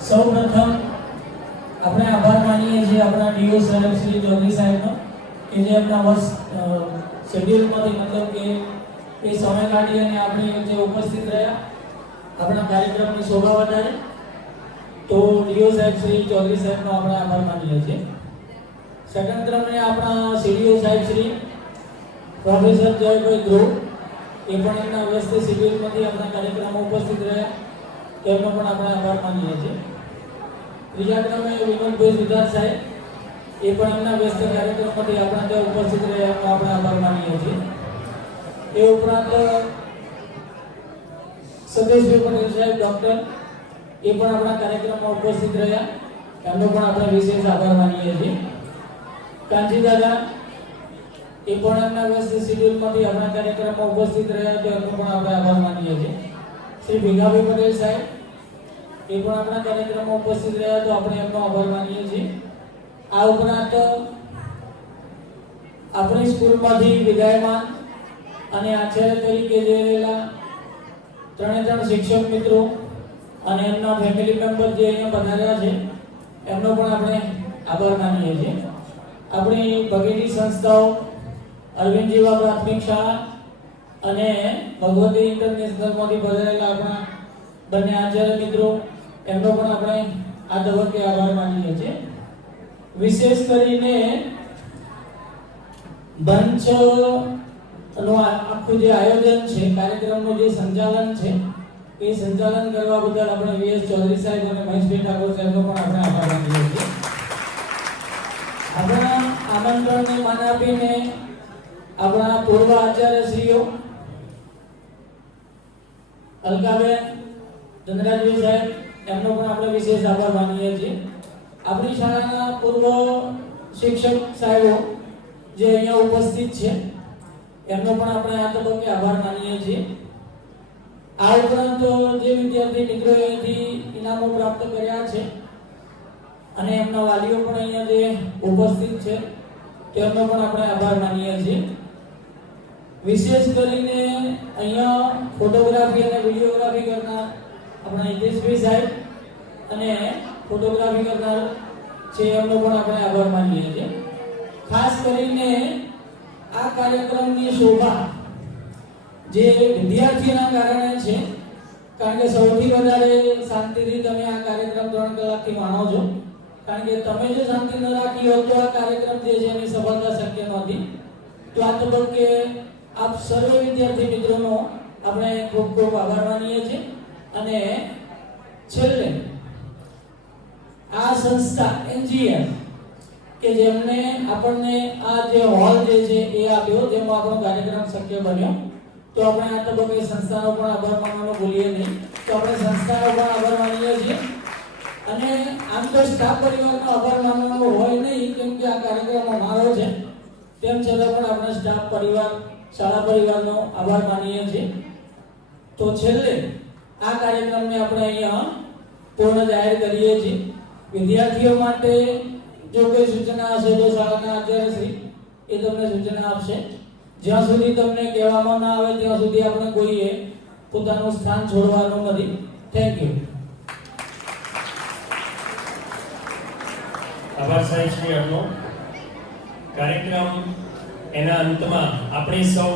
સૌપ્રથમ આપણે આભાર માનીએ છીએ આપણા ડીઓ સાહેબ શ્રી ચૌધરી સાહેબનો કે જે એમના વર્ષ શેડ્યુલમાંથી મતલબ કે એ સમય કાઢી અને આપણી વચ્ચે ઉપસ્થિત રહ્યા આપણા કાર્યક્રમની શોભા વધારે. તો ડીઓ સાહેબ શ્રી ચૌધરી સાહેબનો આપણે આભાર માનીએ છીએ. સેકન્ડ ક્રમે આપણા સીડીઓ સાહેબ શ્રી પ્રોફેસર જયભાઈ ધ્રુવ એ પણ એમના વ્યસ્ત શેડ્યુલમાંથી આપણા કાર્યક્રમમાં ઉપસ્થિત રહ્યા તેમનો પણ આપણે આભાર માનીએ છીએ. ત્રીજા ક્રમે વિમલભાઈ સિદ્ધાર્થ સાહેબ એ પણ એમના વ્યસ્ત કાર્યક્રમમાંથી આપણા ત્યાં ઉપસ્થિત રહ્યા એમનો આપણે આભાર માનીએ છીએ. એ ઉપરાંત સતીશભાઈ પટેલ સાહેબ ડૉક્ટર એ પણ આપણા કાર્યક્રમમાં ઉપસ્થિત રહ્યા એમનો પણ આપણે વિશેષ આભાર માનીએ છીએ. કાંજી દાદા એ પણ એમના વ્યસ્ત શેડ્યુલમાંથી આપણા કાર્યક્રમમાં ઉપસ્થિત રહ્યા તો એમનો પણ આપણે આભાર માનીએ છીએ. શ્રી ભીખાભાઈ પટેલ સાહેબ એ પણ આપણા કાર્યક્રમમાં ઉપસ્થિત રહ્યા તો આપણે એમનો આભાર માનીએ છીએ. આ ઉપરાંત આપણી સ્કૂલમાંથી વિદાયમાન અને આચાર્ય તરીકે જે રહેલા ત્રણે શિક્ષક મિત્રો અને એમના ફેમિલી મેમ્બર જે અહીંયા પધાર્યા છે એમનો પણ આપણે આભાર માનીએ છીએ. આપણી ભગીની સંસ્થાઓ અરવિંદ જેવા પ્રાથમિક શાળા અને ભગવતી ઇન્ટરનેશનલમાંથી પધારેલા આપણા બંને આચાર્ય મિત્રો એમનો પણ આપણે આ તબક્કે આભાર માનીએ છીએ. વિશેષ કરીને મંચનું આખું જે આયોજન છે કાર્યક્રમનું જે સંચાલન છે એ સંચાલન કરવા બદલ આપણે વીએસ ચૌધરી સાહેબ અને મહેશભાઈ ઠાકોર સાહેબનો પણ આપણે આભાર માનીએ છીએ. આપણા આમંત્રણને માન આપીને આપણા પૂર્વ આચાર્યશ્રીઓ અલકાબેન ધનરાજભાઈ સાહેબ એમનો પણ આપણે વિશેષ આભાર માનીએ છીએ. આપણી શાળાના પૂર્વ શિક્ષક સાહેબો જે અહીંયા ઉપસ્થિત છે એમનો પણ આપણે આ તબક્કે આભાર માનીએ છીએ. આ ઉપરાંત જે વિદ્યાર્થી મિત્રોએથી ઇનામો પ્રાપ્ત કર્યા છે અને એમના વાલીઓ પણ અહીંયા જે ઉપસ્થિત છે તેમનો પણ આપણે આભાર માનીએ છીએ. વિશેષ કરીને અહીંયા ફોટોગ્રાફી અને વિડીયોગ્રાફી કરનાર આપણા હિતેશભાઈ સાહેબ અને ફોટોગ્રાફી કરનાર છે એમનો પણ આપણે આભાર માનીએ છીએ. ખાસ કરીને આ કાર્યક્રમની શોભા જે વિદ્યાર્થીઓના કારણે છે કારણ કે સૌથી વધારે શાંતિથી તમે આ કાર્યક્રમ 3 કલાકથી માણો છો કારણ કે તમે જો શાંતિ ન રાખી હોત તો આ કાર્યક્રમ જે છે એની સફળતા શક્ય નહોતી. તો આ તબક્કે આપ સર્વ વિદ્યાર્થી મિત્રોનો આપણે ખૂબ ખૂબ આભાર માનીએ છીએ. અને છેલ્લે આ સંસ્થા એનજીએમ કે જેમને આપણને આ જે હોલ જે છે એ આપ્યો જેમાં આપણો કાર્યક્રમ શક્ય બન્યો તો આપણે આ તબક્કે સંસ્થાનો પણ આભાર માનવાનું ભૂલીએ નહીં. તો આપણે સંસ્થાનો પણ આભાર માનીએ છીએ. અને આમ તો સ્ટાફ પરિવારનો આભાર માનવાનો હોય નહીં કેમ કે આ કાર્યક્રમ અમારો છે તેમ છતાં પણ આપણે સ્ટાફ પરિવાર શાળા પરિવારનો આભાર માનીએ છીએ. તો છેલ્લે આ કાર્યક્રમને આપણે અહીંયા પૂર્ણ જાહેર કરીએ છીએ. વિદ્યાર્થીઓ માટે જો કોઈ સૂચના હશે તો શાળાના આચાર્યશ્રી એ તમને સૂચના આપશે. જ્યાં સુધી તમને કહેવામાં ના આવે ત્યાં સુધી આપણે કોઈએ પોતાનું સ્થાન છોડવાનું નથી. Thank you. આભાર સાહેબ શ્રી આપનો. કાર્યક્રમ એના અંતમાં આપણે સૌ